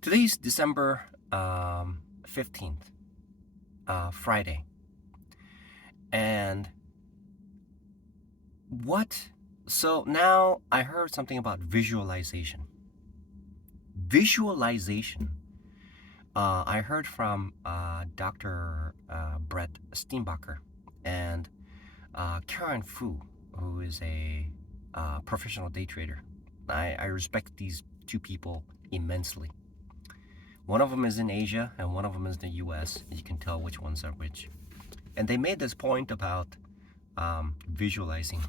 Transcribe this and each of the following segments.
Today's December 15th, Friday. And what? So now I heard something about visualization. Visualization. I heard from Dr. Brett Steenbacher and Karen Fu, who is a professional day trader. I respect these two people immensely. One of them is in Asia and one of them is in the US. You can tell which ones are which. And they made this point about visualizing.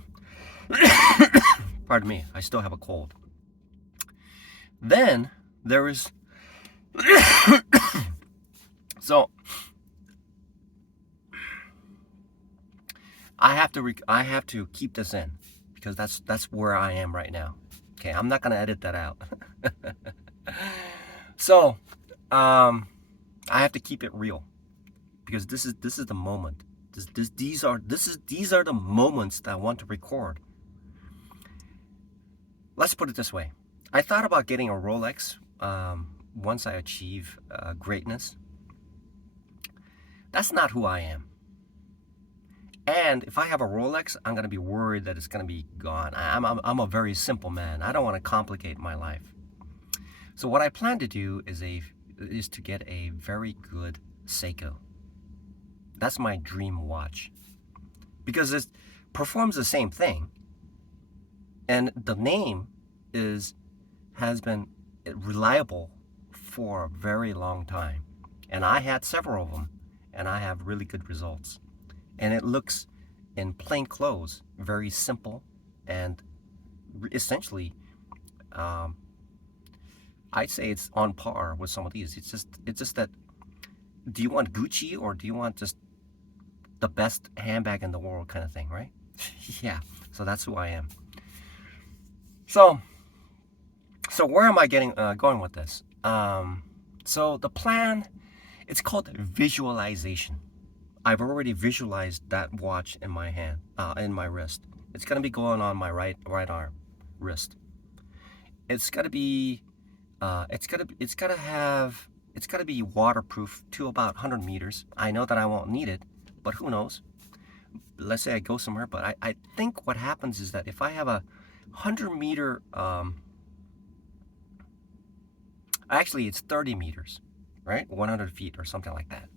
Pardon me, I still have a cold. Then there is so I have to keep this in because that's where I am right now. Okay, I'm not gonna edit that out. So I have to keep it real because this is the moment. These are the moments that I want to record. Let's put it this way. I thought about getting a Rolex once I achieve greatness. That's not who I am. And if I have a Rolex, I'm gonna be worried that it's gonna be gone. I'm a very simple man. I don't want to complicate my life. So what I plan to do is to get a very good Seiko. That's my dream watch because it performs the same thing, and the name has been reliable for a very long time. And I had several of them, and I have really good results. And it looks in plain clothes very simple and essentially I'd say it's on par with some of these. It's just that, do you want Gucci or do you want just the best handbag in the world kind of thing, right? Yeah, so that's who I am. So where am I going with this? So the plan, it's called visualization. I've already visualized that watch in my hand, in my wrist. It's gonna be going on my right arm, wrist. It's gotta be, it's gotta be waterproof to about 100 meters. I know that I won't need it, but who knows? Let's say I go somewhere, but I think what happens is that if I have a 100-meter, actually it's 30 meters, right? 100 feet or something like that.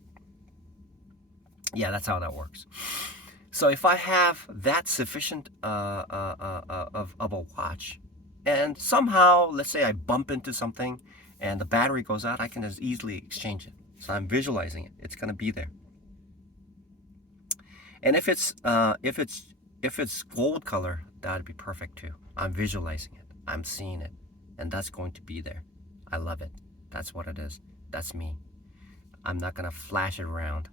Yeah, that's how that works. So if I have that sufficient of a watch, and somehow, let's say I bump into something and the battery goes out, I can just easily exchange it. So I'm visualizing it. It's gonna be there. And if it's gold color, that'd be perfect too. I'm visualizing it. I'm seeing it, and that's going to be there. I love it. That's what it is. That's me. I'm not gonna flash it around.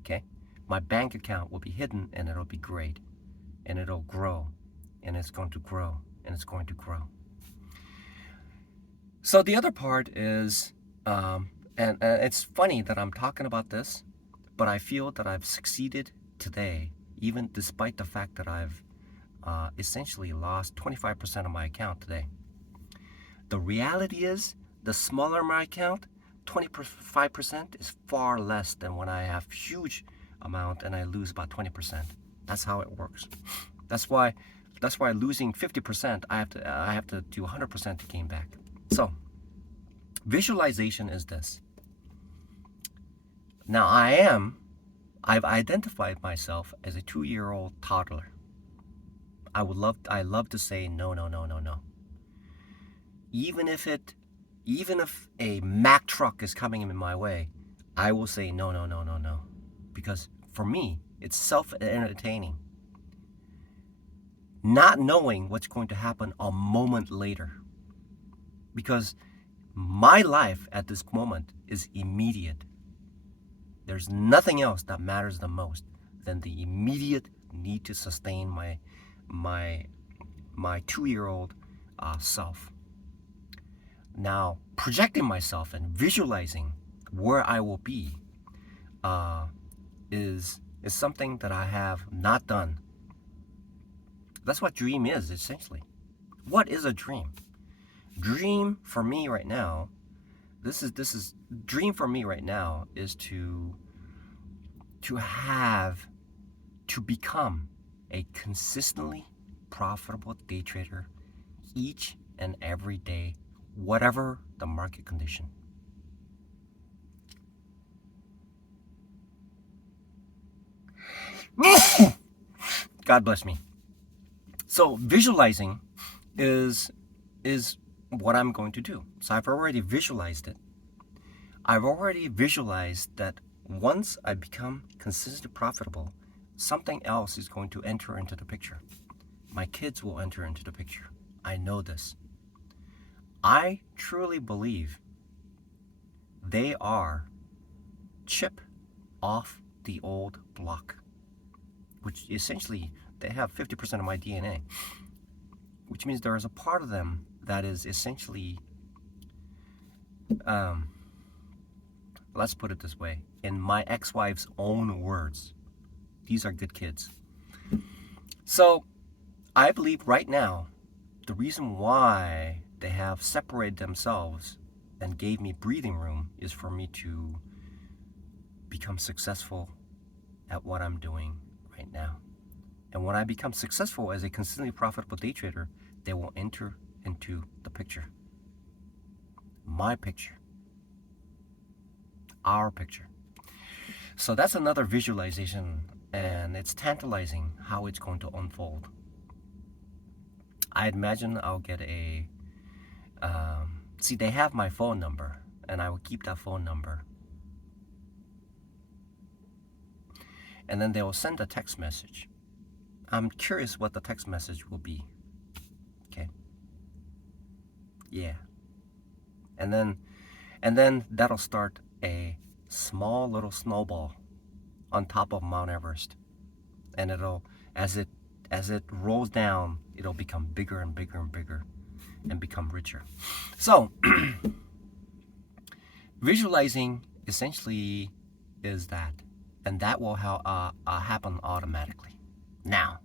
Okay? My bank account will be hidden and it'll be great. And it'll grow. And it's going to grow. And it's going to grow. So the other part is, and it's funny that I'm talking about this, but I feel that I've succeeded today, even despite the fact that I've essentially lost 25% of my account today. The reality is, the smaller my account, 25% is far less than when I have huge amount and I lose about 20%. That's how it works. That's why losing 50%, I have to do 100% to gain back. So visualization is this. Now I've identified myself as a 2-year-old toddler. I love to say no, no, no, no, no. Even if a Mack truck is coming in my way, I will say no, no, no, no, no. Because for me, it's self-entertaining. Not knowing what's going to happen a moment later. Because my life at this moment is immediate. There's nothing else that matters the most than the immediate need to sustain my 2-year-old self. Now, projecting myself and visualizing where I will be is something that I have not done. That's what dream is, essentially. What is a dream? Dream for me right now this is dream for me right now is to have to become a consistently profitable day trader each and every day, whatever the market condition. God bless me. So visualizing is what I'm going to do. So I've already visualized it. I've already visualized that once I become consistently profitable, something else is going to enter into the picture. My kids will enter into the picture. I know this. I truly believe they are chip off the old block, which essentially they have 50% of my DNA, which means there is a part of them that is essentially, let's put it this way, in my ex-wife's own words, these are good kids. So I believe right now, the reason why they have separated themselves and gave me breathing room is for me to become successful at what I'm doing right now. And when I become successful as a consistently profitable day trader, they will enter into the picture. My picture. Our picture. So that's another visualization, and it's tantalizing how it's going to unfold. I imagine I'll get a, see, they have my phone number, and I will keep that phone number. And then they will send a text message. I'm curious what the text message will be. Okay. Yeah. And then that'll start a small little snowball on top of Mount Everest. And it'll, as it rolls down, it'll become bigger and bigger and bigger and become richer. So visualizing essentially is that, and that will happen automatically. Now,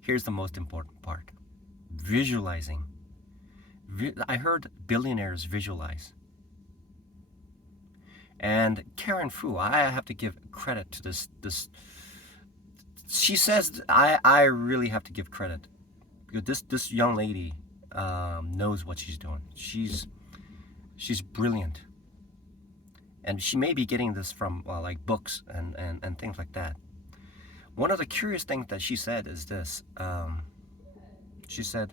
here's the most important part. Visualizing. I heard billionaires visualize. And Karen Fu, I have to give credit to this. She says I really have to give credit because this young lady knows what she's doing. She's brilliant, and she may be getting this from like books and things like that. One of the curious things that she said is this. She said,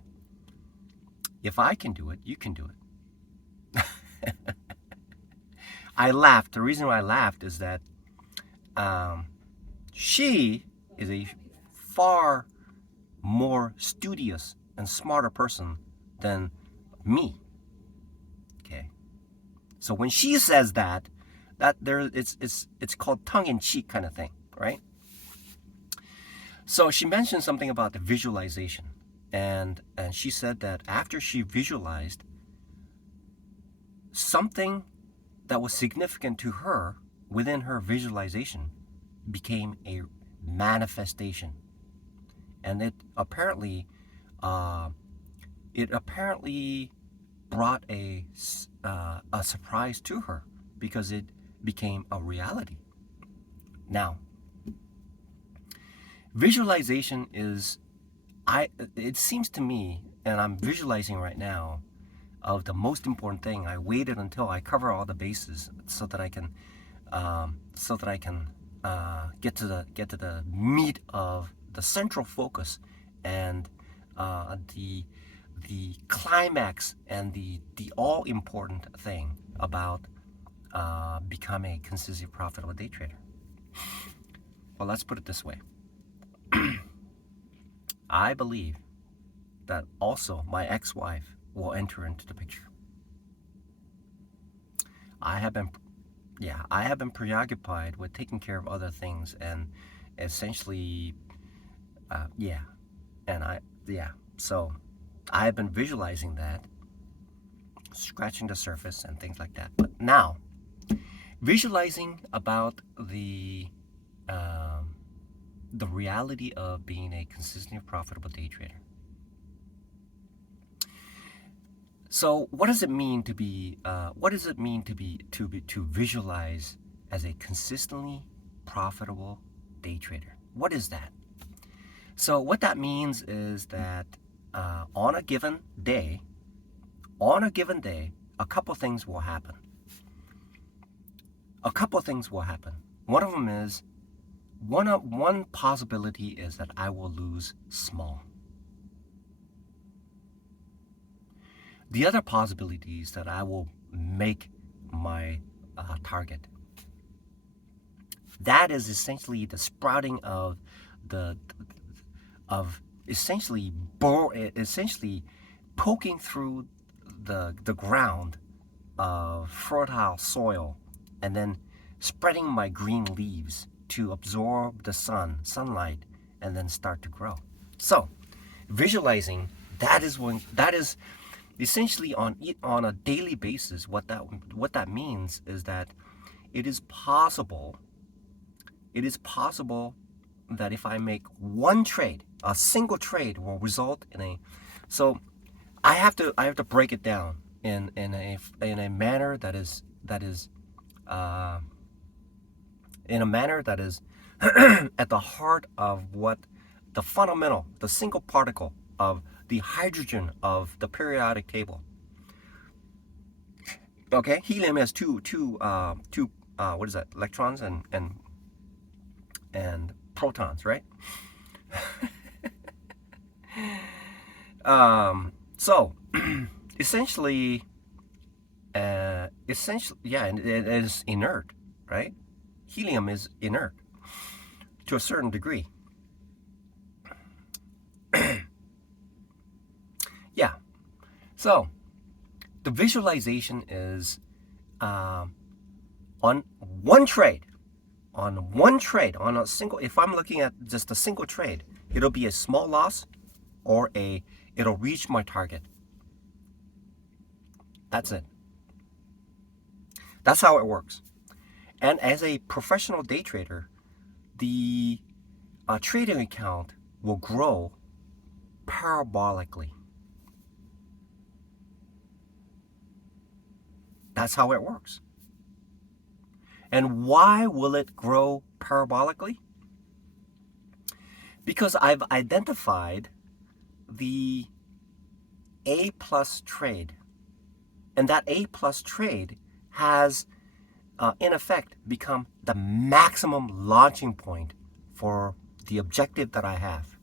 "If I can do it, you can do it." I laughed. The reason why I laughed is that she is a far more studious and smarter person than me. Okay, so when she says that it's called tongue-in-cheek kind of thing, right? So she mentioned something about the visualization, and she said that after she visualized something that was significant to her within her visualization became a manifestation, and it apparently brought a surprise to her because it became a reality. Now, visualization is, it seems to me, and I'm visualizing right now, of the most important thing. I waited until I cover all the bases so that I can get to the meat of the central focus and the climax and the all important thing about becoming a consistent profitable day trader. Well, let's put it this way. I believe that also my ex-wife will enter into the picture. I have been preoccupied with taking care of other things and essentially, so I have been visualizing that, scratching the surface and things like that. But now, visualizing about the reality of being a consistently profitable day trader. So what does it mean to be? What does it mean to visualize as a consistently profitable day trader? What is that? So what that means is that on a given day, a couple things will happen. A couple things will happen. One of them is one possibility is that I will lose small. The other possibility is that I will make my target. That is essentially the sprouting of essentially poking through the ground of fertile soil and then spreading my green leaves to absorb the sunlight and then start to grow. So visualizing that is essentially on a daily basis. What that means is that it is possible that if I make one trade, a single trade will result in a. So I have to break it down in a manner that is in a manner that is at the heart of what the fundamental, the single particle of the hydrogen of the periodic table. Okay, helium has two what is that? Electrons and protons, right? So essentially, yeah, and it is inert, right? Helium is inert to a certain degree. Yeah. So the visualization is on one trade, on a single. If I'm looking at just a single trade, it'll be a small loss, or it'll reach my target. That's it. That's how it works. And as a professional day trader, the trading account will grow parabolically. That's how it works. And why will it grow parabolically? Because I've identified the A plus trade. And that A plus trade has, in effect, become the maximum launching point for the objective that I have.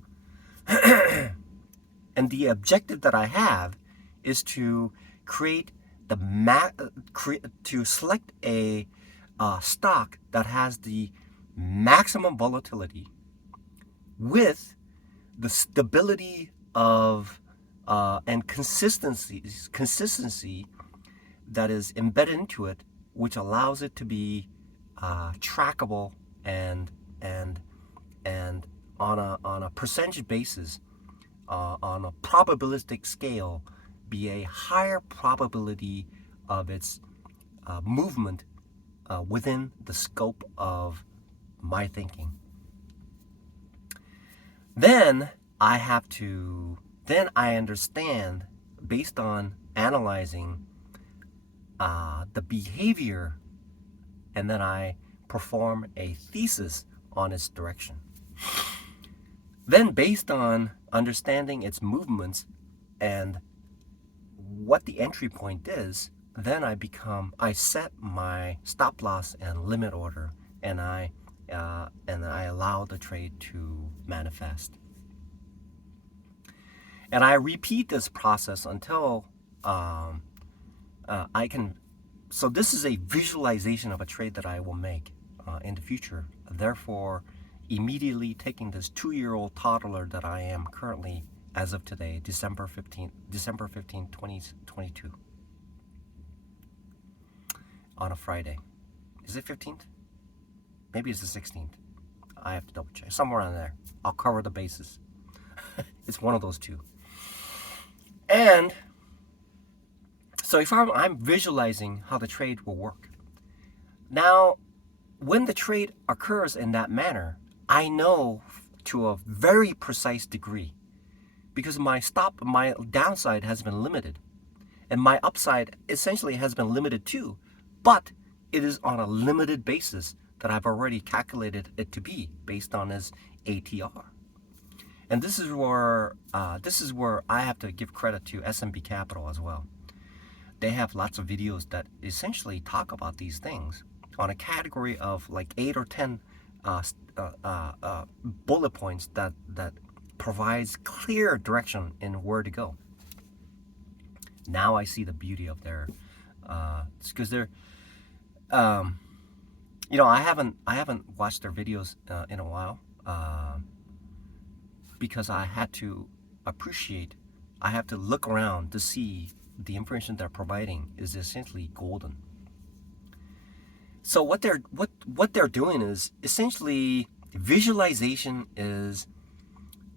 And the objective that I have is to create to select a stock that has the maximum volatility with the stability of and consistency that is embedded into it, which allows it to be trackable and on a percentage basis, on a probabilistic scale, be a higher probability of its movement within the scope of my thinking. Then I understand, based on analyzing the behavior, and then I perform a thesis on its direction. Then, based on understanding its movements and what the entry point is, then I set my stop loss and limit order, and I allow the trade to manifest. And I repeat this process until I can. So this is a visualization of a trade that I will make in the future. Therefore, immediately taking this 2-year-old toddler that I am currently, as of today, December 15, 2022, on a Friday. Is it 15th? Maybe it's the 16th. I have to double check. Somewhere around there. I'll cover the bases. It's one of those two. And so if I'm visualizing how the trade will work. Now, when the trade occurs in that manner, I know to a very precise degree, because my downside has been limited. And my upside essentially has been limited too, but it is on a limited basis that I've already calculated it to be based on his ATR. And this is where I have to give credit to SMB Capital as well. They have lots of videos that essentially talk about these things on a category of like 8 or 10 bullet points that provides clear direction in where to go. Now I see the beauty of their, because they're, I haven't watched their videos in a while, because I had to I have to look around to see the information they're providing is essentially golden. So what they're doing is essentially visualization is,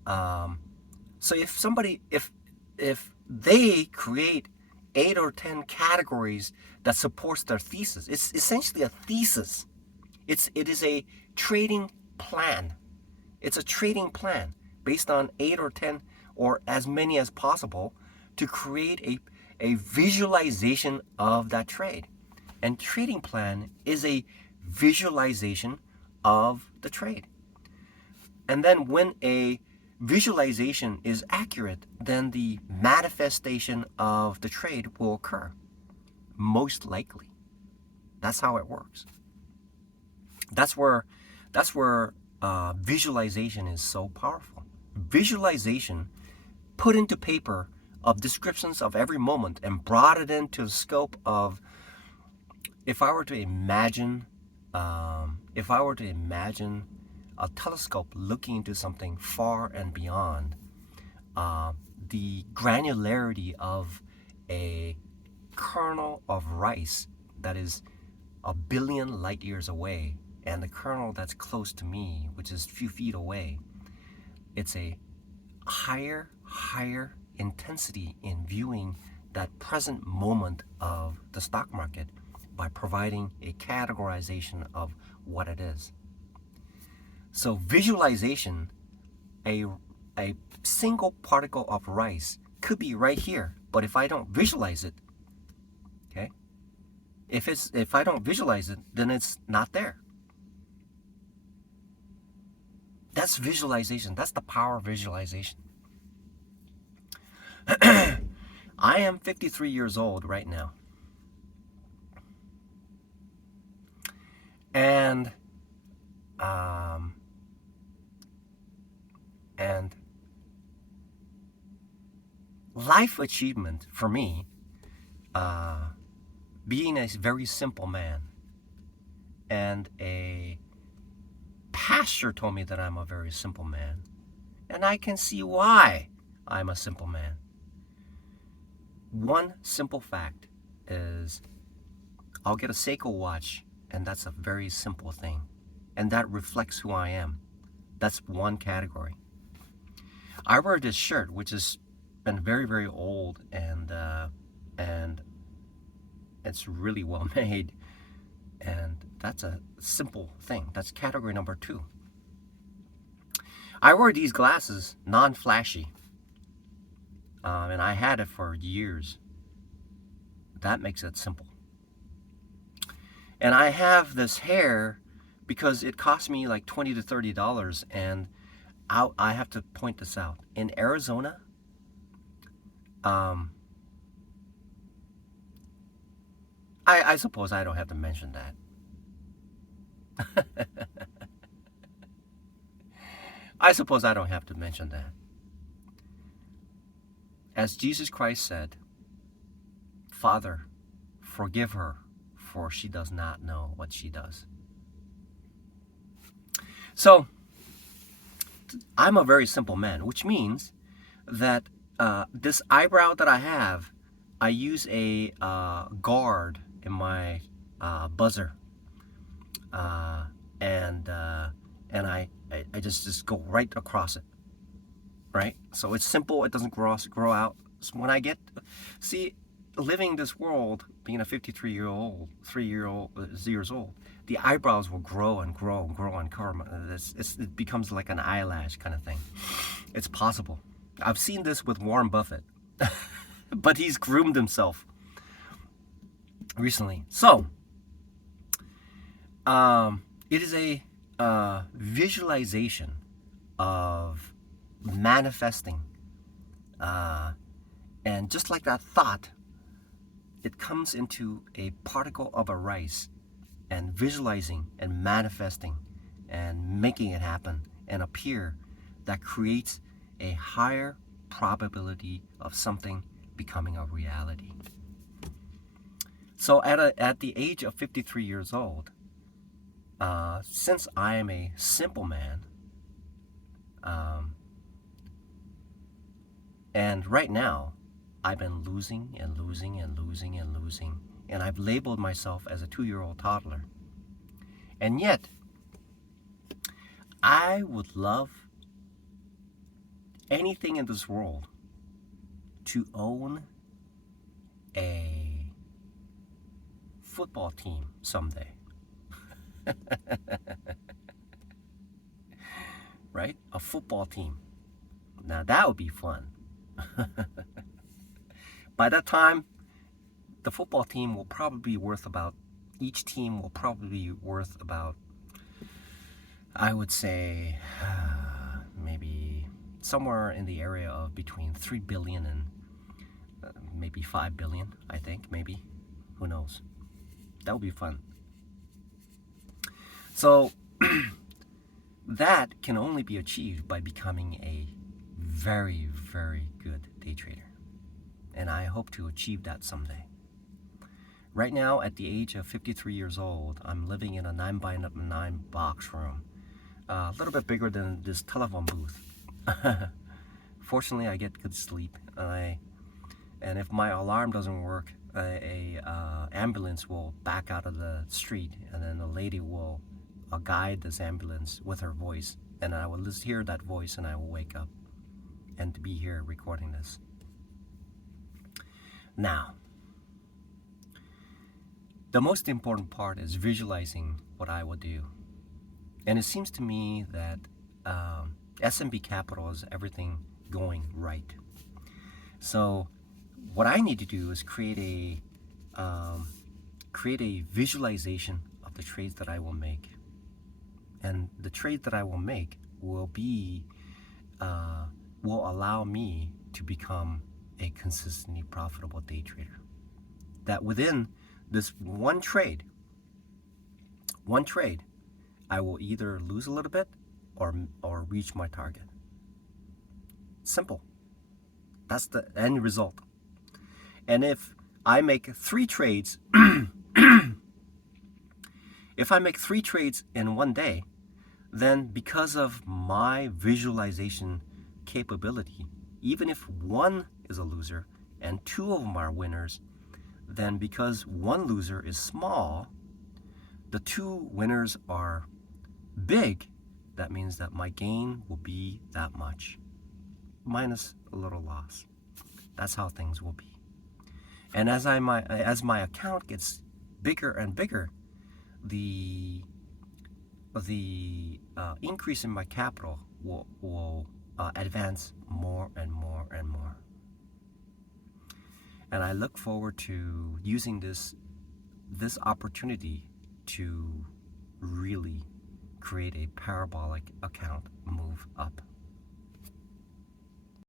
so if they create 8 or 10 categories that supports their thesis, it's essentially a thesis. It is a trading plan. It's a trading plan based on 8 or 10 or as many as possible to create a visualization of that trade. And trading plan is a visualization of the trade. And then when a visualization is accurate, then the manifestation of the trade will occur. Most likely. That's how it works. That's where visualization is so powerful. Visualization put into paper of descriptions of every moment and brought it into the scope of, if I were to imagine a telescope looking into something far and beyond, the granularity of a kernel of rice that is 1 billion light years away, and the kernel that's close to me, which is a few feet away, it's a higher intensity in viewing that present moment of the stock market by providing a categorization of what it is. So visualization, a single particle of rice could be right here, but if I don't visualize it, okay? If I don't visualize it, then it's not there. That's visualization. That's the power of visualization. I am 53 years old right now. And life achievement for me, being a very simple man, and a pastor told me that I'm a very simple man, and I can see why I'm a simple man. One simple fact is I'll get a Seiko watch, and that's a very simple thing, and that reflects who I am. That's one category. I wear this shirt, which has been very, very old, and it's really well made, and that's a simple thing. That's category number 2. I wear these glasses, non-flashy, and I had it for years. That makes it simple. And I have this hair because it cost me like $20 to $30, and I have to point this out. In Arizona, I suppose I don't have to mention that. I suppose I don't have to mention that. As Jesus Christ said, Father, forgive her, for she does not know what she does. So, I'm a very simple man, which means that this eyebrow that I have, I use a guard in my buzzer, and I just go right across it, right? So it's simple. It doesn't grow out. So when I living this world, being a 53 years old, the eyebrows will grow and grow and grow and curve. It becomes like an eyelash kind of thing. It's possible. I've seen this with Warren Buffett. but he's groomed himself recently. So, it is a visualization of manifesting. And just like that thought, it comes into a particle of a rice and visualizing and manifesting and making it happen and appear, that creates a higher probability of something becoming a reality. So at the age of 53 years old, since I am a simple man, and right now I've been losing and losing and losing and losing, and I've labeled myself as a 2-year-old toddler. And yet, I would love anything in this world to own a football team someday. Right? A football team. Now that would be fun. By that time, the football team will probably be worth about, each team will probably be worth about, I would say, maybe somewhere in the area of between 3 billion and maybe 5 billion, I think, maybe. Who knows? That would be fun. So, that can only be achieved by becoming a very, very good day trader. And I hope to achieve that someday. Right now, at the age of 53 years old, I'm living in a 9x9 box room. A little bit bigger than this telephone booth. Fortunately, I get good sleep. And if my alarm doesn't work, a ambulance will back out of the street, and then a lady will guide this ambulance with her voice, and I will just hear that voice, and I will wake up and to be here recording this. Now, the most important part is visualizing what I will do. And it seems to me that S&P Capital is everything going right. So what I need to do is create a visualization of the trades that I will make. And the trade that I will make will allow me to become a consistently profitable day trader. That within this one trade, I will either lose a little bit or reach my target. Simple. That's the end result. And if I make 3 trades, if I make 3 trades in one day, then because of my visualization capability, even if one is a loser and 2 of them are winners, then because one loser is small, the 2 winners are big. That means that my gain will be that much, minus a little loss. That's how things will be. And as my account gets bigger and bigger, the increase in my capital will advance more and more and more. And I look forward to using this opportunity to really create a parabolic account move up.